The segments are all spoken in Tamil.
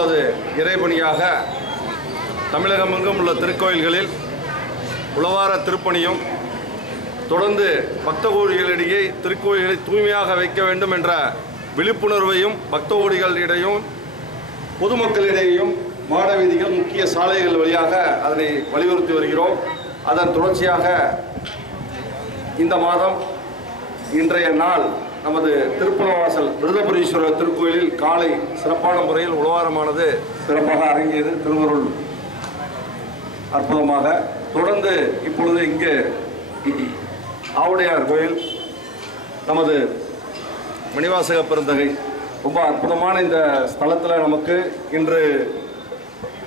மூன்றாவது இறைபணியாக தமிழகமெங்கும் உள்ள திருக்கோயில்களில் உழவார திருப்பணியும் தொடர்ந்து பக்த கோடிகளிடையே திருக்கோயில்களை தூய்மையாக வைக்க வேண்டும் என்ற விழிப்புணர்வையும் பக்த கோடிகளிடையும் பொதுமக்களிடையேயும் மாட வீதிகள் முக்கிய சாலைகள் வழியாக அதனை வலியுறுத்தி வருகிறோம். அதன் தொடர்ச்சியாக இந்த மாதம் இன்றைய நாள் நமது திருப்புறவாசல் விருதபுரீஸ்வரர் திருக்கோயிலில் காலை சிறப்பான முறையில் உழவாரமானது சிறப்பாக அரங்கியது. திருவருள் அற்புதமாக தொடர்ந்து இப்பொழுது இங்கு ஆவுடையார் கோயில் நமது மணிவாசக பெருந்தகை ரொம்ப அற்புதமான இந்த ஸ்தலத்தில் நமக்கு இன்று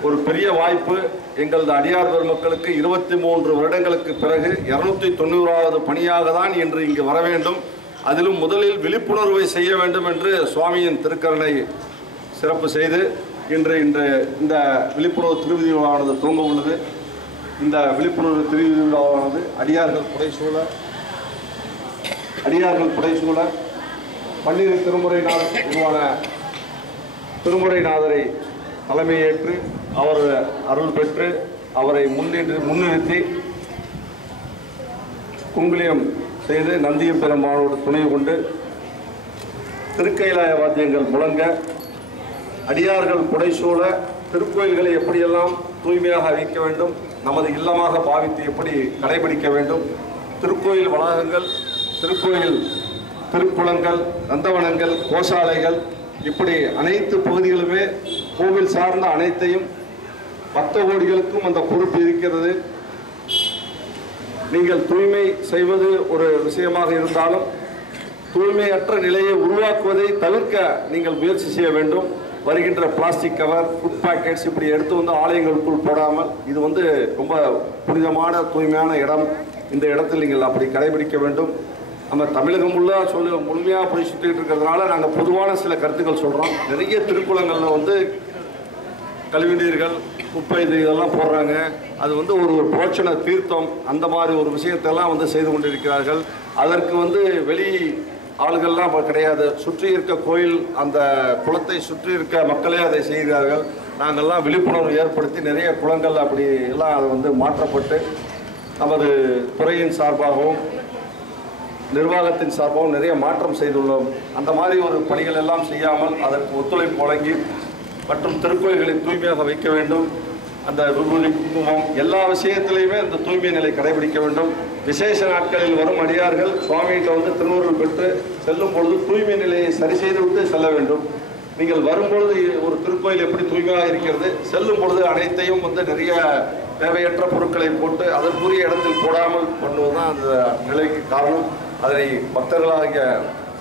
ஒரு பெரிய வாய்ப்பு. எங்களது அடியார் பெருமக்களுக்கு 23 வருடங்களுக்கு பிறகு 290வது பணியாக தான் இன்று இங்கு வர வேண்டும். அதிலும் முதலில் விழிப்புணர்வை செய்ய வேண்டும் என்று சுவாமியின் திருக்கருணை சிறப்பு செய்து இன்று இந்த விழிப்புணர்வு திருவிழாவானது துவங்க உள்ளது. இந்த விழிப்புணர்வு திருவிழாவானது அடியார்கள் புடைசூழ பன்னிரு திருமுறைநாதர் உருவான திருமுறைநாதரை தலைமையேற்று அவர் அருள் பெற்று அவரை முன்னிறுத்தி குங்குலியம் செய்து நந்திய பெருமானோடு துணை கொண்டு திருக்கைலாய வாத்தியங்கள் முழங்க அடியார்கள் புடைசூழ திருக்கோயில்களை எப்படியெல்லாம் தூய்மையாக வைக்க வேண்டும், நமது இல்லமாக பாவித்து எப்படி கடைபிடிக்க வேண்டும், திருக்கோயில் வளாகங்கள், திருக்கோயில் திருக்குளங்கள், நந்தவனங்கள், கோசாலைகள் இப்படி அனைத்து பகுதிகளுமே கோவில் சார்ந்த அனைத்தையும் பக்த கோடிகளுக்கும் அந்த பொறுப்பு இருக்கிறது. நீங்கள் தூய்மை செய்வது ஒரு விஷயமாக இருந்தாலும் தூய்மையற்ற நிலையை உருவாக்குவதை தவிர்க்க நீங்கள் முயற்சி செய்ய வேண்டும். வருகின்ற பிளாஸ்டிக் கவர், ஃபுட் பேக்கெட்ஸ் இப்படி எடுத்து வந்து ஆலயங்களுக்குள் போடாமல், இது ரொம்ப புனிதமான தூய்மையான இடம். இந்த இடத்தில் நீங்கள் அப்படி கடைபிடிக்க வேண்டும். நம்ம தமிழகம் முழுமையாக போய் சுற்றிட்டு இருக்கிறதுனால நாங்கள் பொதுவான சில கருத்துக்கள் சொல்கிறோம். நிறைய திருக்குளங்களில் கழிவுநீர்கள், குப்பை இதெல்லாம் போடுறாங்க. அது ஒரு புரோட்சண தீர்த்தம் அந்த மாதிரி ஒரு விஷயத்தெல்லாம் செய்து கொண்டிருக்கிறார்கள். அதற்கு வெளி ஆளுகள்லாம் கிடையாது. சுற்றி இருக்க கோயில் அந்த குளத்தை சுற்றி இருக்க மக்களே அதை செய்கிறார்கள். நாங்கள்லாம் விழிப்புணர்வு ஏற்படுத்தி நிறைய குளங்கள் அப்படி எல்லாம் அது மாற்றப்பட்டு நமது துறையின் சார்பாகவும் நிர்வாகத்தின் சார்பாகவும் நிறைய மாற்றம் செய்துள்ளோம். அந்த மாதிரி ஒரு பணிகள் எல்லாம் செய்யாமல் அதற்கு ஒத்துழைப்பு வழங்கி மற்றும் திருக்கோயில்களை தூய்மையாக வைக்க வேண்டும். அந்த விபூதி குங்குமம் எல்லா விஷயத்திலையுமே அந்த தூய்மை நிலை கடைபிடிக்க வேண்டும். விசேஷ நாட்களில் வரும் அடியார்கள் சுவாமிகிட்ட திருவருள் பெற்று செல்லும் பொழுது தூய்மை நிலையை சரி செய்து விட்டு செல்ல வேண்டும். நீங்கள் வரும்பொழுது ஒரு திருக்கோயில் எப்படி தூய்மையாக இருக்கிறது, செல்லும் பொழுது அனைத்தையும் நிறைய தேவையற்ற பொருட்களை போட்டு அதற்குரிய இடத்தில் போடாமல் பண்ணுவதுதான் அந்த நிலைக்கு காரணம். அதனை பக்தர்களாகிய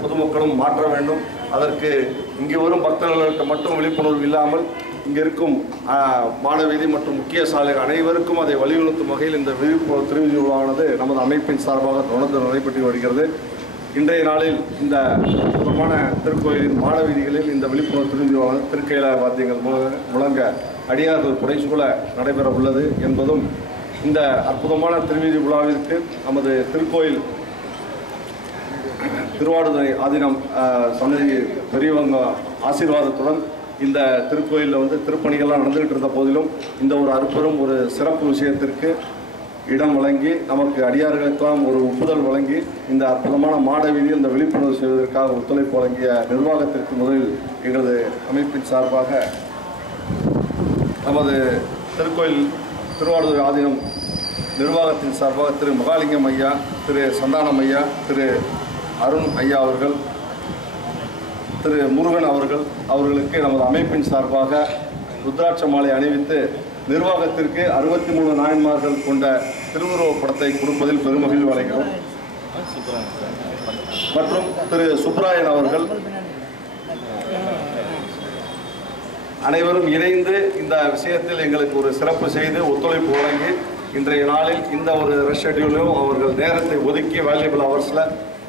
பொதுமக்களும் மாற்ற வேண்டும். அதற்கு இங்கு வரும் பக்தர்களுக்கு மட்டும் விழிப்புணர்வு இல்லாமல் இங்கே இருக்கும் மாடவீதி மற்றும் முக்கிய சாலைகள் அனைவருக்கும் அதை வலியுறுத்தும் வகையில் இந்த விழிப்புணர்வு திருவிழாவானது நமது அமைப்பின் சார்பாக தொடர்ந்து நடைபெற்று வருகிறது. இன்றைய நாளில் இந்த அற்புதமான திருக்கோயிலின் மாடவீதிகளில் இந்த விழிப்புணர்வு திருவிழாவானது திருக்கைலாய வாத்தியங்கள் முழங்க அடியார்கள் புடைசூழ நடைபெற உள்ளது என்பதும் இந்த அற்புதமான திருவீதி விழாவிற்கு நமது திருக்கோயில் திருவாடுதுறை ஆதீனம் சன்னதி பெரியவங்க ஆசீர்வாதத்துடன் இந்த திருக்கோயிலில் திருப்பணிகள்லாம் நடந்துகிட்டு இருந்த போதிலும் இந்த ஒரு அற்புதம் ஒரு சிறப்பு விஷயத்திற்கு இடம் வழங்கி நமக்கு அடியார்களுக்கெல்லாம் ஒரு ஒப்புதல் வழங்கி இந்த அற்புதமான மாட வீதியில் இந்த விழிப்புணர்வு செய்வதற்காக ஒத்துழைப்பு வழங்கிய நிர்வாகத்திற்கு முதலில் எங்களது அமைப்பின் சார்பாக நமது திருக்கோயில் திருவாடுதுறை ஆதீனம் நிர்வாகத்தின் சார்பாக திரு மகாலிங்கம் ஐயா, திரு சந்தானம் ஐயா, திரு அருண் ஐயா அவர்கள், திரு முருகன் அவர்களுக்கு நமது அமைப்பின் சார்பாக ருத்ராட்ச மாலை அணிவித்து நிர்வாகத்திற்கு 63 நாயன்மார்கள் கொண்ட திருவுருவப் படத்தை கொடுப்பதில் பெருமகிழ்வு அடைகிறோம். மற்றும் திரு சுப்ராயன் அவர்கள் அனைவரும் இணைந்து இந்த விஷயத்தில் எங்களுக்கு ஒரு சிறப்பு செய்து ஒத்துழைப்பு வழங்கி இன்றைய நாளில் இந்த ஒரு ஷெட்யூலும் அவர்கள் நேரத்தை ஒதுக்கி வேல்யூபிள் ஹவர்ஸில்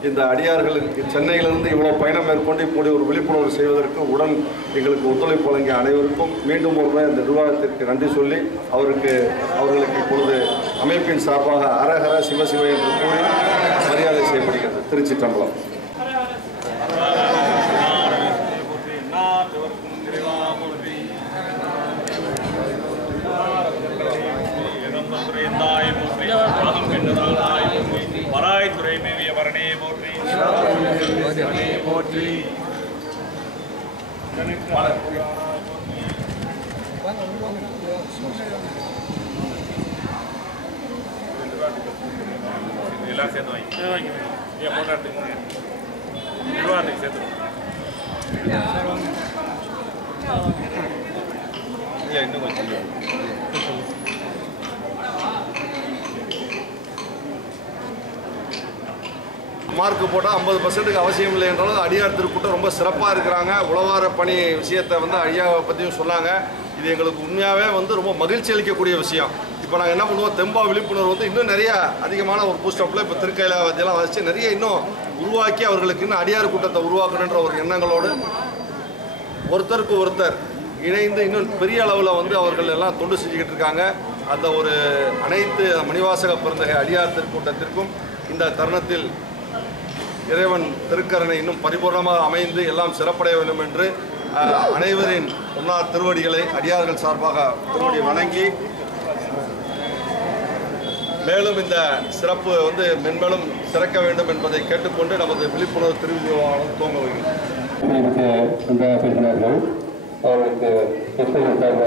இந்த அடியார்களுக்கு சென்னையிலிருந்து இவ்வளோ பயணம் மேற்கொண்டு இப்படி ஒரு விழிப்புணர்வு செய்வதற்கு உடன் எங்களுக்கு ஒத்துழைப்பு வழங்கிய அனைவருக்கும் மீண்டும் ஒரு முறை இந்த நிர்வாகத்திற்கு நன்றி சொல்லி அவர்களுக்கு இப்பொழுது அமைப்பின் சார்பாக அரஹர சிவசிவ என்று கூறி மரியாதை செய்யப்படுகிறது. திருச்சிற்றம்பலம். எல்லாம் சேர்ந்து வாங்கி ஏன் போட்டோ எடுத்துக்கோங்க நிர்வாகத்துக்கு சேர்த்துக்கோங்க இன்னும் கொஞ்சம் மார்க்கு போட்டால் 50% அவசியம் இல்லை என்றாலும் அடியார் திருக்கூட்டம் ரொம்ப சிறப்பாக இருக்கிறாங்க. உழவார பணி விஷயத்தை வந்து ஐயாவை பற்றியும் சொன்னாங்க. இது எங்களுக்கு உண்மையாகவே வந்து ரொம்ப மகிழ்ச்சி அளிக்கக்கூடிய விஷயம். இப்போ நாங்கள் என்ன பண்ணுவோம், தெம்பா விழிப்புணர்வு வந்து இன்னும் நிறைய அதிகமான ஒரு பூஸ்டப்பில் இப்போ திருக்கையில பற்றியெல்லாம் வச்சு நிறைய இன்னும் உருவாக்கி அவர்களுக்கு இன்னும் அடியார் கூட்டத்தை உருவாக்கணுன்ற ஒரு எண்ணங்களோடு ஒருத்தருக்கு ஒருத்தர் இணைந்து இன்னும் பெரிய அளவில் வந்து அவர்கள் எல்லாம் தொண்டு செஞ்சுக்கிட்டு இருக்காங்க. அந்த ஒரு அனைத்து மணிவாசக பிறந்தகை அடியார் திருக்கூட்டத்திற்கும் இந்த தருணத்தில் இறைவன் திருக்கரணை இன்னும் பரிபூர்ணமாக அமைந்து எல்லாம் சிறப்படைய வேண்டும் என்று அனைவரின் பொன்னார் திருவடிகளை அடியார்கள் சார்பாக திருவடி வணங்கி, மேலும் இந்த சிறப்பு வந்து மென்மேலும் சிறக்க வேண்டும் என்பதை கேட்டுக்கொண்டு நமது விழிப்புணர்வு திருவிழாவாளர் துவங்க பேசினார்கள். அவர்களுக்கு சார்பாக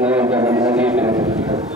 நன்றியை தெரிவித்துள்ளனர்.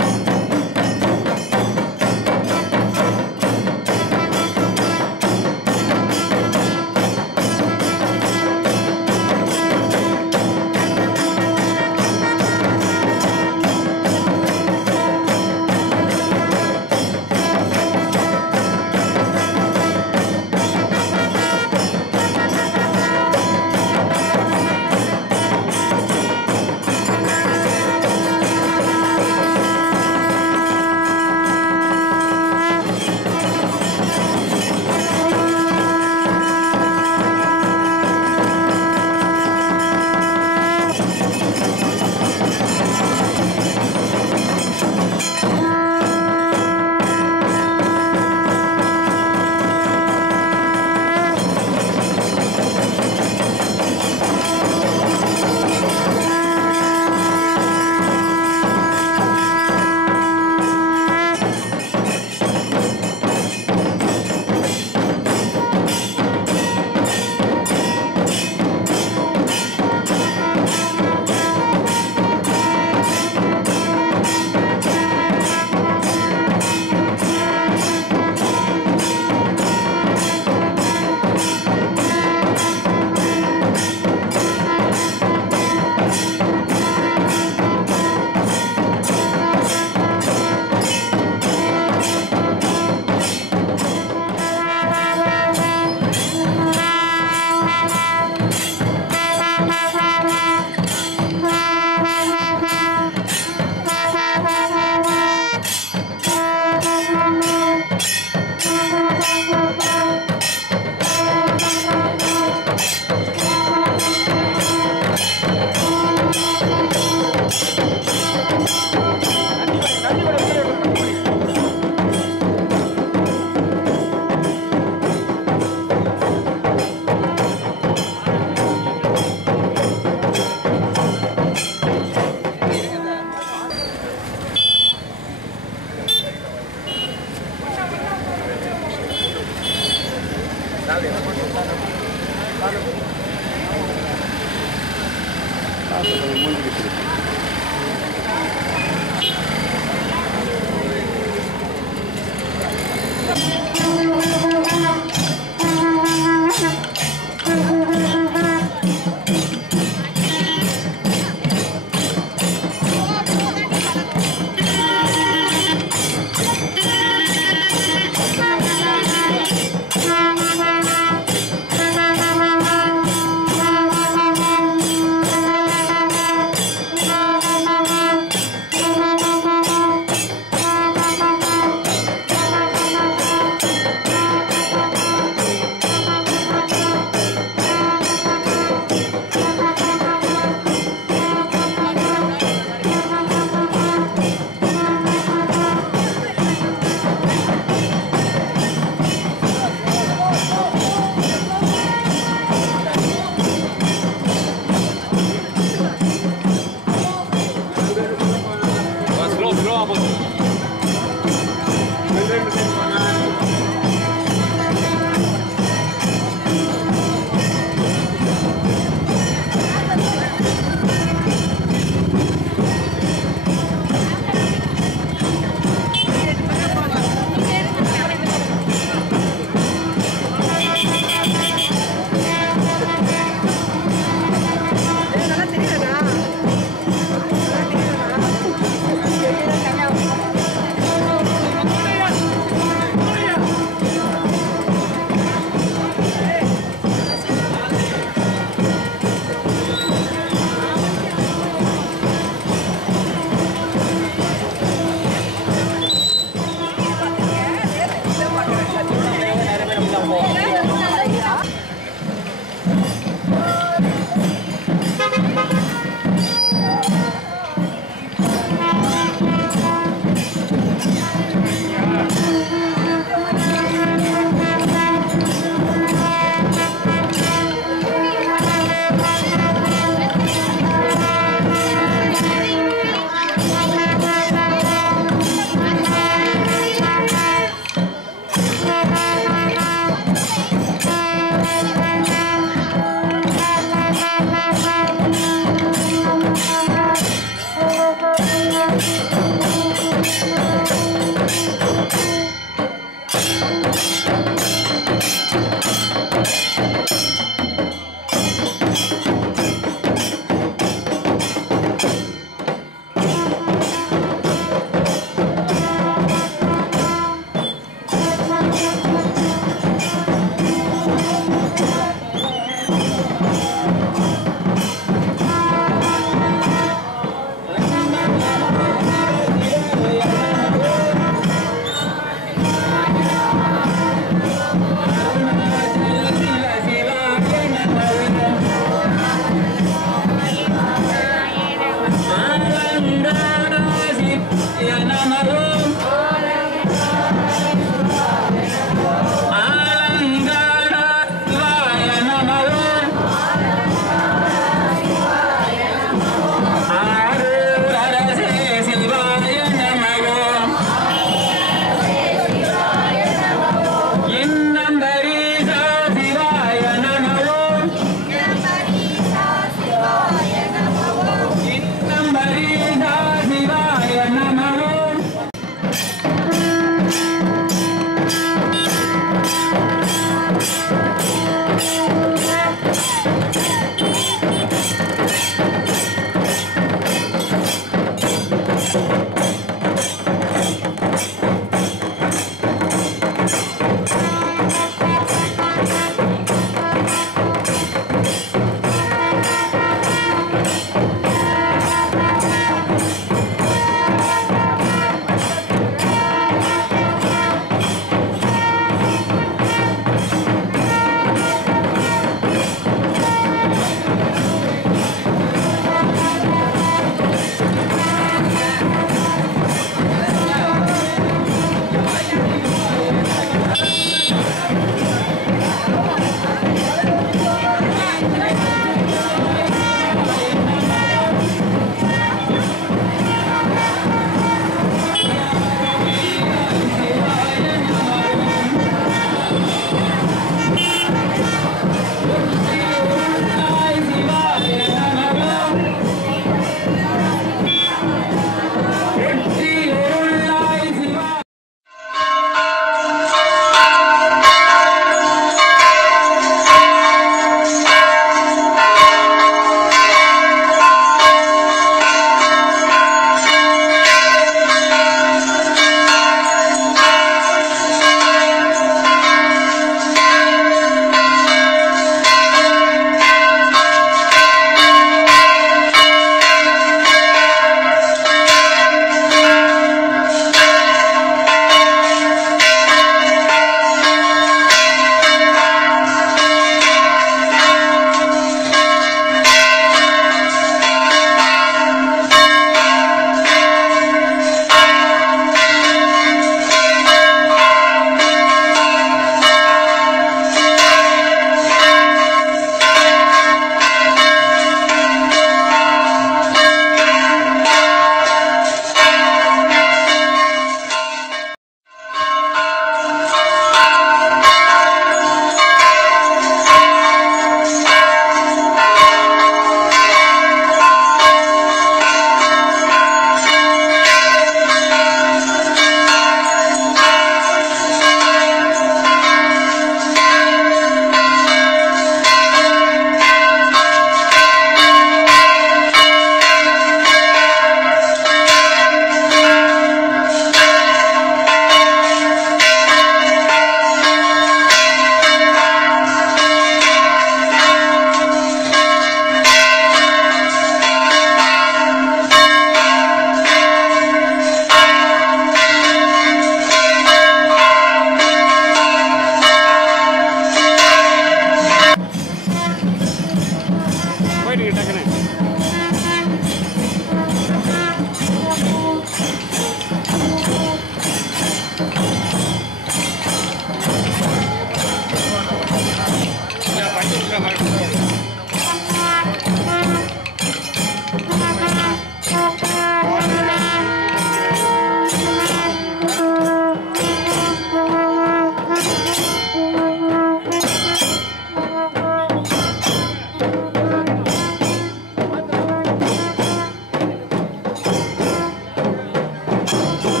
Gracias.